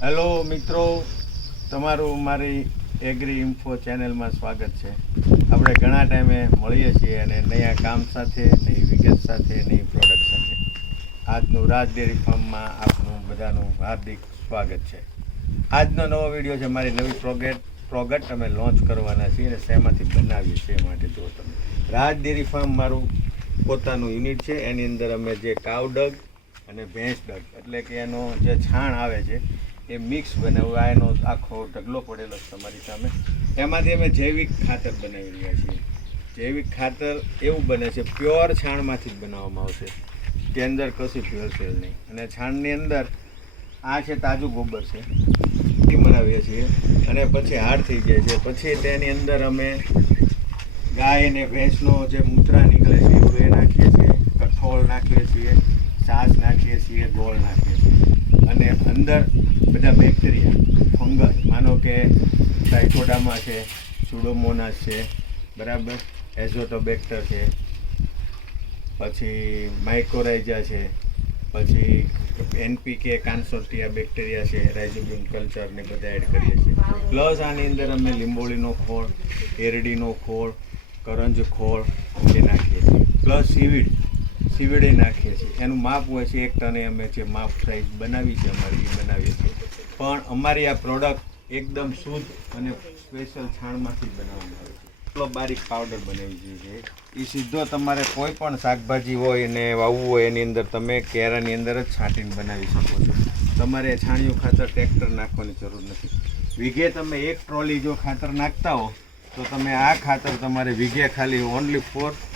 Hello મિત્રો, તમારું મારી એગ્રી ઇન્ફો ચેનલમાં સ્વાગત છે. આપણે ઘણા ટાઈમે મળીએ છીએ અને નયા કામ સાથે, નવી વિગત સાથે, નવી પ્રોડક્ટ સાથે. આજનું રાજ ડેરી ફાર્મમાં આપનું બધાનું હાર્દિક સ્વાગત છે. આજનો નવો વિડીયો છે. મારી નવી પ્રોડક્ટ અમે લોન્ચ કરવાના છીએ અને શેમાંથી બનાવીએ છીએ માટે જો તમે. રાજ ડેરી ફાર્મ મારું પોતાનું યુનિટ છે. એની અંદર અમે જે કાવ ડગ અને ભેંસ ડગ એટલે કે એનો જે છાણ આવે છે એ મિક્સ બનાવ્યું. આ એનો આખો ઢગલો પડેલો છે તમારી સામે. એમાંથી અમે જૈવિક ખાતર બનાવી રહ્યા છીએ. જૈવિક ખાતર એવું બને છે, પ્યોર છાણમાંથી જ બનાવવામાં આવશે, કે અંદર કશું ભેળસેળ નહીં. અને છાણની અંદર આ છે તાજું ગોબર છે, એ બનાવીએ છીએ અને પછી હાર્ડ થઈ જાય છે. પછી તેની અંદર અમે ગાય અને ભેંસનો જે મૂત્રા નીકળે છે એવું એ નાખીએ છીએ, કઠોળ નાખીએ છીએ, છાશ નાખીએ છીએ, ગોળ નાખીએ છીએ. અને અંદર બધા બેક્ટેરિયા, ફંગસ, માનો કે ટાઇફોડામાં છે, સુડોમોનાસ છે, બરાબર, એઝોટોબેક્ટર છે, પછી માઇકોરાઇઝા છે, પછી NPK કાન્સોર્ટિયા બેક્ટેરિયા છે, રાઇઝોબિયમ કલ્ચર ને બધા એડ કરીએ છીએ. પ્લસ આની અંદર અમે લીંબોળીનો ખોળ, એરડીનો ખોળ, કરંજ ખોળ એ નાખીએ છીએ. પ્લસ સીવીડ નાખીએ છીએ. એનું માપ હોય છે 1 ટને અમે જે માપ સાઇઝ બનાવી છે અમારી એ બનાવીએ છીએ. પણ અમારી આ પ્રોડક્ટ એકદમ શુદ્ધ અને સ્પેશિયલ છાણમાંથી જ બનાવવામાં આવે છે. એટલો બારીક પાવડર બનાવી છે એ સીધો તમારે કોઈ પણ શાકભાજી હોય ને વાવવું હોય એની અંદર તમે કેરાની અંદર જ છાંટીને બનાવી શકો છો. તમારે છાણિયું ખાતર ટ્રેક્ટર નાખવાની જરૂર નથી. વીઘે તમે 1 ટ્રોલી જો ખાતર નાખતા હો તો તમે આ ખાતર તમારે વીઘે ખાલી ઓનલી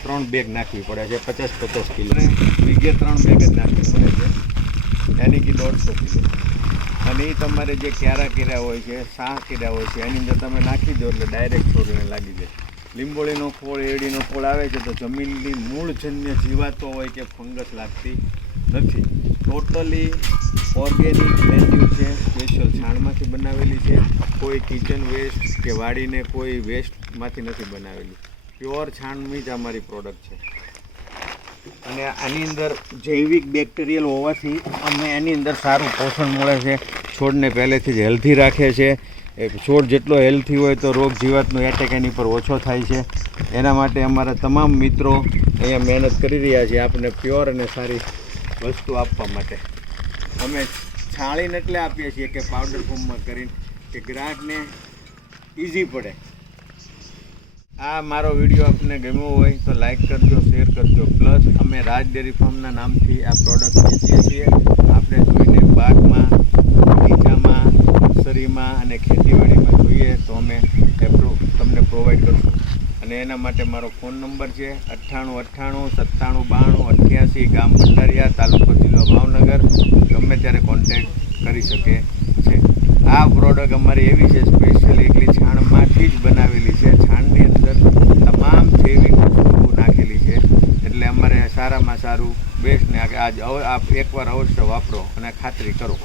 3 બેગ નાખવી પડે છે, 50-50 કિલો. વીઘે 3 બેગ જ નાખવી પડે છે, એની કે 150 કિલો. અને એ તમારે જે ક્યારા હોય છે, શાહ કીડા હોય છે, એની અંદર તમે નાખી દો એટલે ડાયરેક્ટ છોડને લાગી જાય. લીંબોળીનો ખોળ, એરડીનો ખોળ આવે છે તો જમીનની મૂળજન્ય જીવાતો હોય કે ફંગસ લાગતી નથી. ટોટલી ઓર્ગેનિક વેલ્યુ છે, સ્પેશિયલ છાણમાંથી બનાવેલી છે. કોઈ કિચન વેસ્ટ કે વાડીને કોઈ વેસ્ટમાંથી નથી બનાવેલી. પ્યોર છાણની જ અમારી પ્રોડક્ટ છે. અને આની અંદર જૈવિક બેક્ટેરિયલ હોવાથી અમે એની અંદર સારું પોષણ મળે છે. છોડને પહેલેથી જ હેલ્ધી રાખે છે. છોડ જેટલો હેલ્થી હોય તો રોગ જીવાતનો એટેક એની પર ઓછો થાય છે. એના માટે અમારા તમામ મિત્રો અહીંયા મહેનત કરી રહ્યા છે આપણને પ્યોર અને સારી વસ્તુ આપવા માટે. અમે છાણીને એટલે આપીએ છીએ કે પાવડર ફોર્મમાં કરીને કે ગ્રાહકને ઇઝી પડે. આ મારો વિડીયો આપને ગમ્યો હોય તો લાઈક કરજો, શેર કરજો. પ્લસ અમે રાજ ડેરી ફાર્મના નામથી આ પ્રોડક્ટ વેચીએ છીએ. આપણે જોઈને બાગમાં, બગીચામાં, નર્સરીમાં અને ખેતીવાડીમાં જોઈએ તો અમે તમને પ્રોવાઈડ કરશું. અને એના માટે મારો ફોન નંબર છે 9898 9792 88, ગામ ભંડારીયા, તાલુકો જિલ્લો ભાવનગર. ગમે ત્યારે કોન્ટેક્ટ કરી શકે છે. આ પ્રોડક્ટ અમારી એવી છે, સ્પેશિયલ એકલી છાણમાંથી જ બનાવેલી છે. છાણની અંદર તમામ જૈવિક વસ્તુઓ નાખેલી છે. એટલે અમારે સારામાં સારું બેસ્ટ ને આજ એકવાર અવશ્ય વાપરો અને ખાતરી કરો.